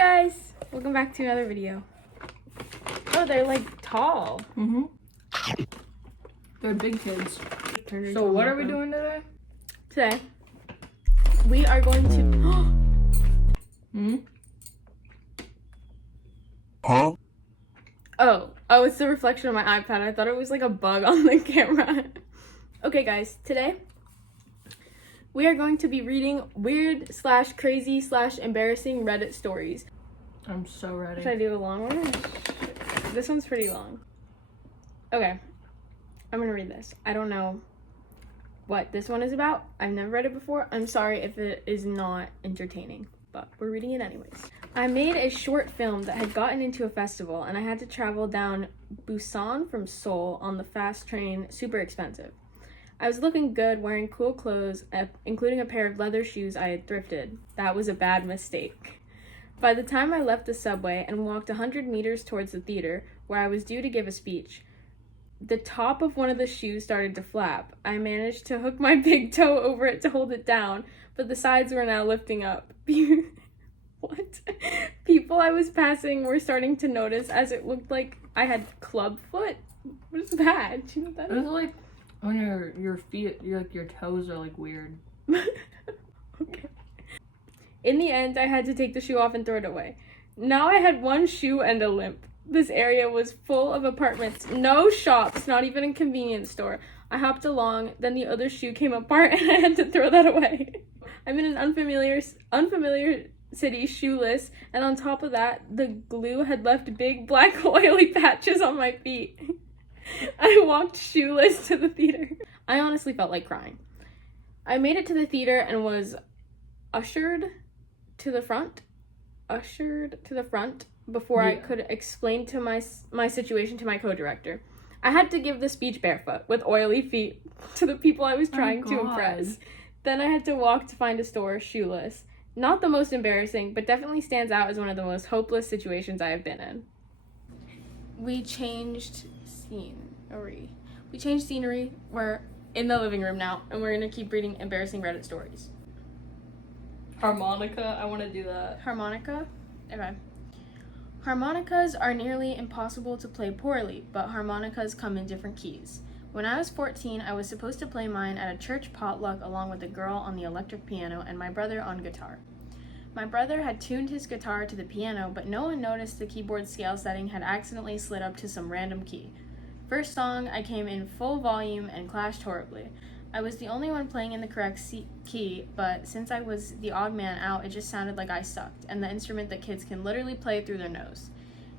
guys, welcome back to another video. Oh, they're like tall. They're big kids. So what are we doing today? Today, we are going to... Huh? Oh, it's the reflection of my iPad. I thought it was like a bug on the camera. Okay guys, today we are going to be reading weird / crazy / embarrassing Reddit stories. I'm so ready. Should I do a long one? This one's pretty long. Okay, I'm gonna read this. I don't know what this one is about. I've never read it before. I'm sorry if it is not entertaining, but we're reading it anyways. I made a short film that had gotten into a festival, and I had to travel down Busan from Seoul on the fast train, super expensive. I was looking good, wearing cool clothes, including a pair of leather shoes I had thrifted. That was a bad mistake. By the time I left the subway and walked 100 meters towards the theater, where I was due to give a speech, the top of one of the shoes started to flap. I managed to hook my big toe over it to hold it down, but the sides were now lifting up. What? People I was passing were starting to notice, as it looked like I had club foot. What is that? Do you know what that is? It's like when your feet, your toes are like weird. Okay. In the end, I had to take the shoe off and throw it away. Now I had one shoe and a limp. This area was full of apartments, no shops, not even a convenience store. I hopped along, then the other shoe came apart and I had to throw that away. I'm in an unfamiliar city, shoeless, and on top of that, the glue had left big black oily patches on my feet. I walked shoeless to the theater. I honestly felt like crying. I made it to the theater and was ushered to the front before I could explain to my situation to my co-director. I had to give the speech barefoot with oily feet to the people I was trying to impress. Then I had to walk to find a store shoeless. Not the most embarrassing, but definitely stands out as one of the most hopeless situations I have been in. We changed scenery. We're in the living room now, and we're gonna keep reading embarrassing Reddit stories. Harmonica, I want to do that. Harmonica? Okay. Harmonicas are nearly impossible to play poorly, but harmonicas come in different keys. When I was 14, I was supposed to play mine at a church potluck along with a girl on the electric piano and my brother on guitar. My brother had tuned his guitar to the piano, but no one noticed the keyboard scale setting had accidentally slid up to some random key. First song, I came in full volume and clashed horribly. I was the only one playing in the correct key, but since I was the odd man out, it just sounded like I sucked, and the instrument that kids can literally play through their nose.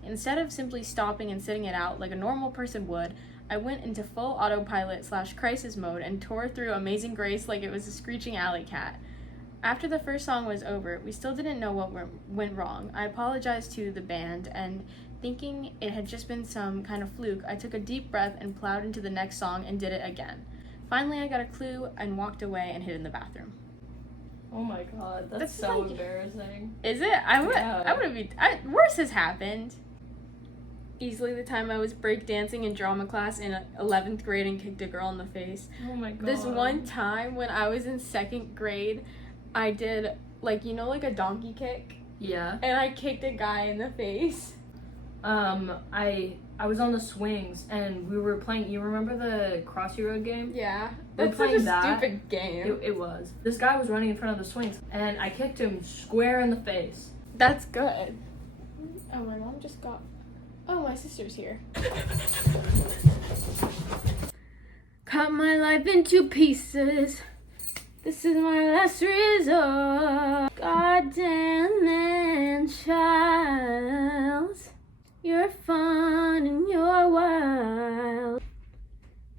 Instead of simply stopping and sitting it out like a normal person would, I went into full autopilot / crisis mode and tore through Amazing Grace like it was a screeching alley cat. After the first song was over, we still didn't know what went wrong. I apologized to the band, and thinking it had just been some kind of fluke, I took a deep breath and plowed into the next song and did it again. Finally, I got a clue and walked away and hid in the bathroom. Oh my god, that's so like, embarrassing. Is it? I would be. Worse has happened. Easily the time I was breakdancing in drama class in 11th grade and kicked a girl in the face. Oh my god. This one time when I was in 2nd grade, I did, like, you know, like a donkey kick? Yeah. And I kicked a guy in the face. I was on the swings and we were playing, you remember the Crossy Road game? Yeah. That's such a stupid game. It was. This guy was running in front of the swings and I kicked him square in the face. That's good. Oh, my mom just got... Oh, my sister's here. Cut my life into pieces. This is my last resort. Goddamn man, child. You're fun and you're wild.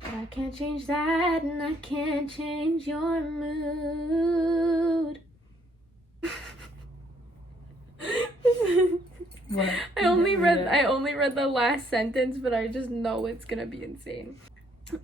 But I can't change that, and I can't change your mood. What? I only read the last sentence, but I just know it's gonna be insane.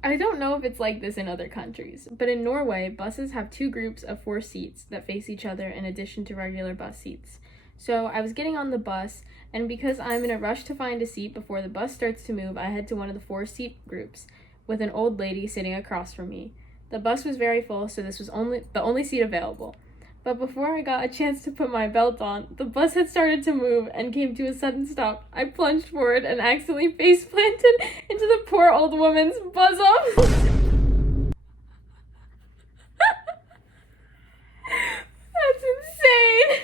I don't know if it's like this in other countries, but in Norway, buses have 2 groups of 4 seats that face each other in addition to regular bus seats. So I was getting on the bus, and because I'm in a rush to find a seat before the bus starts to move, I head to one of the 4 seat groups with an old lady sitting across from me. The bus was very full, so this was the only seat available. But before I got a chance to put my belt on, the bus had started to move and came to a sudden stop. I plunged forward and accidentally face planted into the poor old woman's bosom. That's insane.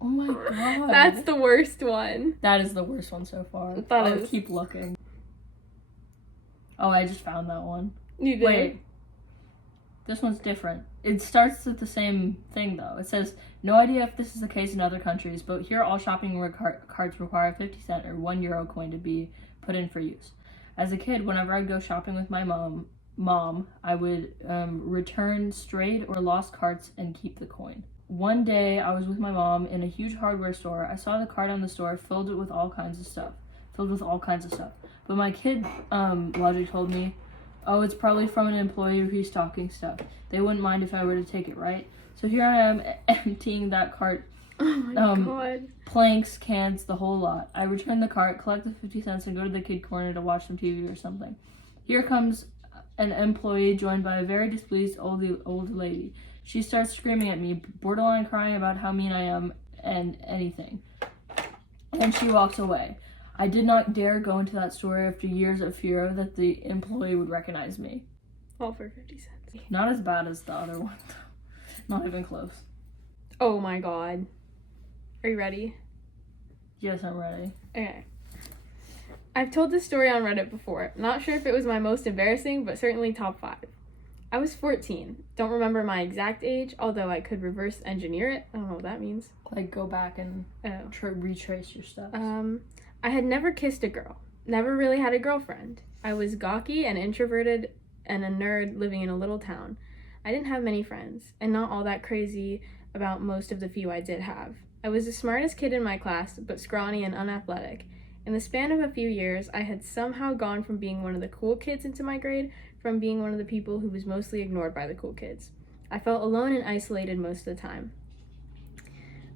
Oh my god. That's the worst one. That is the worst one so far. That I'll is. keep looking. Oh, I just found that one. You did. Wait. This one's different. It starts with the same thing, though. It says, no idea if this is the case in other countries, but here all shopping carts require a 50-cent or €1 coin to be put in for use. As a kid, whenever I'd go shopping with my mom, I would return strayed or lost carts and keep the coin. One day, I was with my mom in a huge hardware store. I saw the cart on the store filled with all kinds of stuff. But my kid logic told me, oh, it's probably from an employee restocking stuff. They wouldn't mind if I were to take it, right? So here I am emptying that cart. Oh my god. Planks, cans, the whole lot. I return the cart, collect the 50 cents, and go to the kid corner to watch some TV or something. Here comes an employee joined by a very displeased old lady. She starts screaming at me, borderline crying about how mean I am and anything. And she walks away. I did not dare go into that store after years of fear that the employee would recognize me. All for 50 cents. Not as bad as the other one, though. Not even close. Oh my god. Are you ready? Yes, I'm ready. Okay. I've told this story on Reddit before. Not sure if it was my most embarrassing, but certainly top 5. I was 14. Don't remember my exact age, although I could reverse engineer it. I don't know what that means. Like, go back and retrace your steps. I had never kissed a girl. Never really had a girlfriend. I was gawky and introverted and a nerd living in a little town. I didn't have many friends, and not all that crazy about most of the few I did have. I was the smartest kid in my class, but scrawny and unathletic. In the span of a few years, I had somehow gone from being one of the cool kids into my grade from being one of the people who was mostly ignored by the cool kids. I felt alone and isolated most of the time.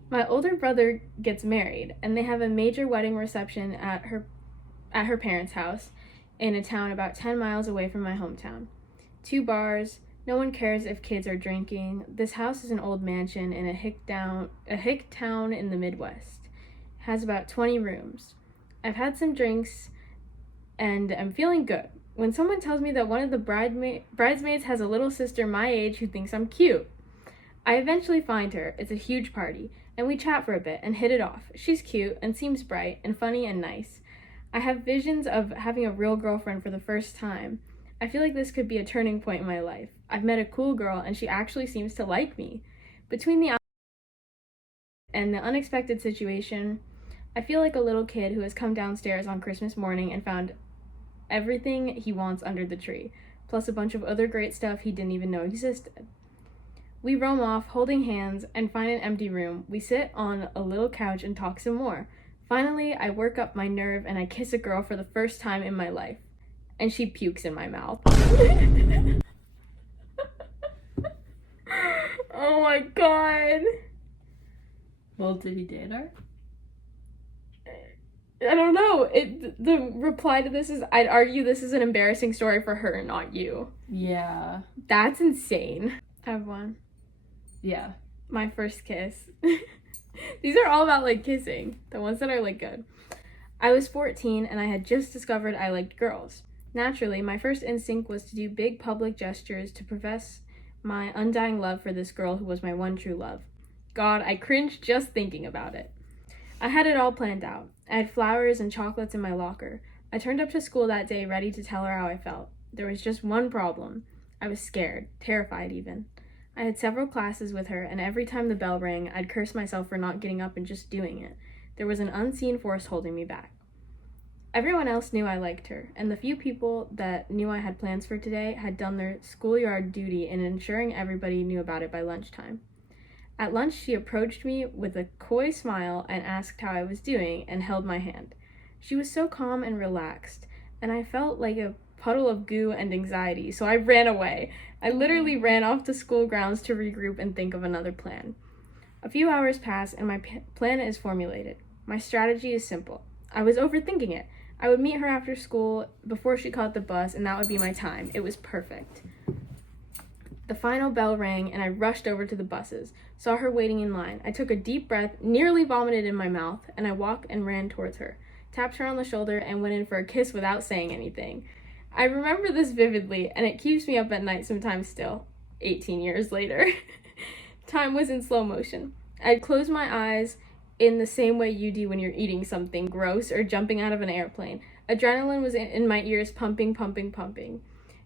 My older brother gets married, and they have a major wedding reception at her parents' house in a town about 10 miles away from my hometown. 2 bars, no one cares if kids are drinking. This house is an old mansion in a hick town in the Midwest. It has about 20 rooms. I've had some drinks, and I'm feeling good. When someone tells me that one of the bridesmaids has a little sister my age who thinks I'm cute. I eventually find her. It's a huge party, and we chat for a bit and hit it off. She's cute and seems bright and funny and nice. I have visions of having a real girlfriend for the first time. I feel like this could be a turning point in my life. I've met a cool girl, and she actually seems to like me. Between the and the unexpected situation, I feel like a little kid who has come downstairs on Christmas morning and found everything he wants under the tree, plus a bunch of other great stuff he didn't even know existed. We roam off, holding hands, and find an empty room. We sit on a little couch and talk some more. Finally, I work up my nerve and I kiss a girl for the first time in my life. And she pukes in my mouth. Oh my god. Well, did he date her? I don't know. The reply to this is, I'd argue this is an embarrassing story for her, not you. Yeah. That's insane. I have one. Yeah. My first kiss. These are all about, like, kissing. The ones that are, like, good. I was 14, and I had just discovered I liked girls. Naturally, my first instinct was to do big public gestures to profess my undying love for this girl who was my one true love. God, I cringed just thinking about it. I had it all planned out. I had flowers and chocolates in my locker. I turned up to school that day ready to tell her how I felt. There was just one problem. I was scared, terrified even. I had several classes with her, and every time the bell rang, I'd curse myself for not getting up and just doing it. There was an unseen force holding me back. Everyone else knew I liked her, and the few people that knew I had plans for today had done their schoolyard duty in ensuring everybody knew about it by lunchtime. At lunch, she approached me with a coy smile and asked how I was doing and held my hand. She was so calm and relaxed, and I felt like a puddle of goo and anxiety, so I ran away. I literally ran off to school grounds to regroup and think of another plan. A few hours pass, and my plan is formulated. My strategy is simple. I was overthinking it. I would meet her after school before she caught the bus, and that would be my time. It was perfect. The final bell rang, and I rushed over to the buses. Saw her waiting in line. I took a deep breath, nearly vomited in my mouth, and I walked and ran towards her. Tapped her on the shoulder and went in for a kiss without saying anything. I remember this vividly, and it keeps me up at night sometimes still, 18 years later. Time was in slow motion. I'd close my eyes in the same way you do when you're eating something gross or jumping out of an airplane. Adrenaline was in my ears, pumping, pumping, pumping.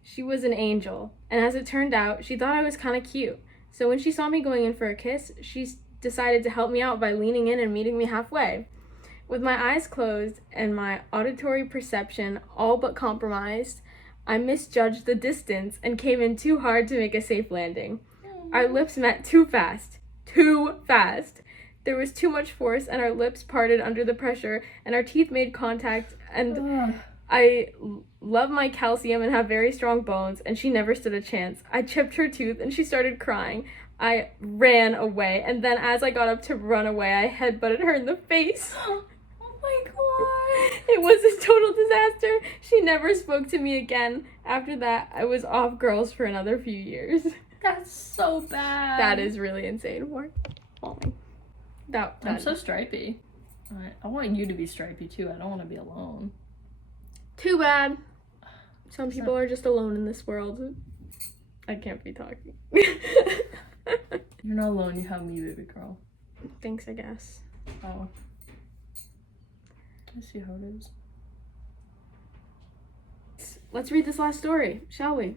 She was an angel, and as it turned out, she thought I was kind of cute. So when she saw me going in for a kiss, she decided to help me out by leaning in and meeting me halfway. With my eyes closed and my auditory perception all but compromised, I misjudged the distance and came in too hard to make a safe landing. Our lips met too fast. Too fast. There was too much force, and our lips parted under the pressure, and our teeth made contact, and I love my calcium and have very strong bones, and she never stood a chance. I chipped her tooth, and she started crying. I ran away, and then as I got up to run away, I headbutted her in the face. Oh my god. It was a total disaster. She never spoke to me again. After that, I was off girls for another few years. That's so bad. That is really insane. Why? Falling. I'm so stripey. I want you to be stripey too. I don't want to be alone. Too bad. Some people are just alone in this world. I can't be talking. You're not alone. You have me, baby girl. Thanks, I guess. Oh. I see how it is. Let's read this last story, shall we?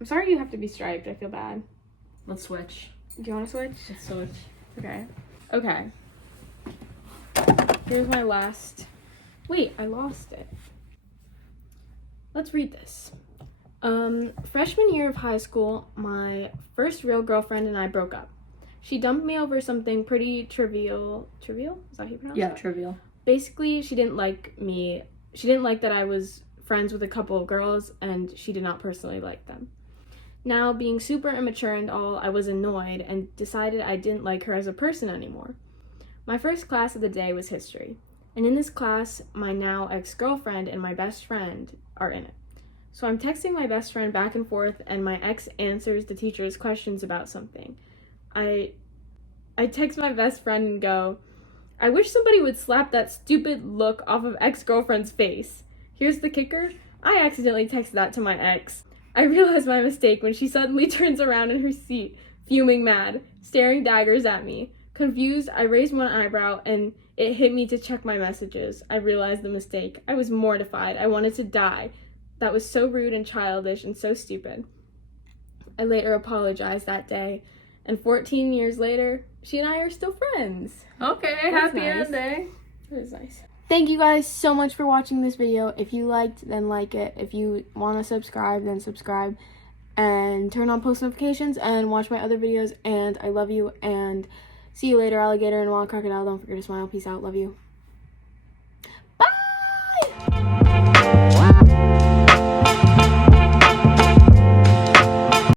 I'm sorry you have to be striped. I feel bad. Let's switch. Do you want to switch? Let's switch. Okay. Here's my last. Wait, I lost it. Let's read this. Freshman year of high school, my first real girlfriend and I broke up. She dumped me over something pretty trivial. Trivial? Is that how you pronounce it? Yeah, trivial. Basically, she didn't like me. She didn't like that I was friends with a couple of girls, and she did not personally like them. Now, being super immature and all, I was annoyed and decided I didn't like her as a person anymore. My first class of the day was history, and in this class, my now ex-girlfriend and my best friend are in it. So I'm texting my best friend back and forth, and my ex answers the teacher's questions about something. I text my best friend and go, I wish somebody would slap that stupid look off of ex-girlfriend's face. Here's the kicker. I accidentally texted that to my ex. I realized my mistake when she suddenly turns around in her seat, fuming mad, staring daggers at me. Confused, I raised one eyebrow and it hit me to check my messages. I realized the mistake. I was mortified. I wanted to die. That was so rude and childish and so stupid. I later apologized that day, and 14 years later, she and I are still friends. Okay, That's happy nice. ending. That is nice. Thank you guys so much for watching this video. If you liked, then like it. If you want to subscribe, then subscribe. And turn on post notifications and watch my other videos. And I love you. And see you later, alligator and wild crocodile. Don't forget to smile. Peace out. Love you.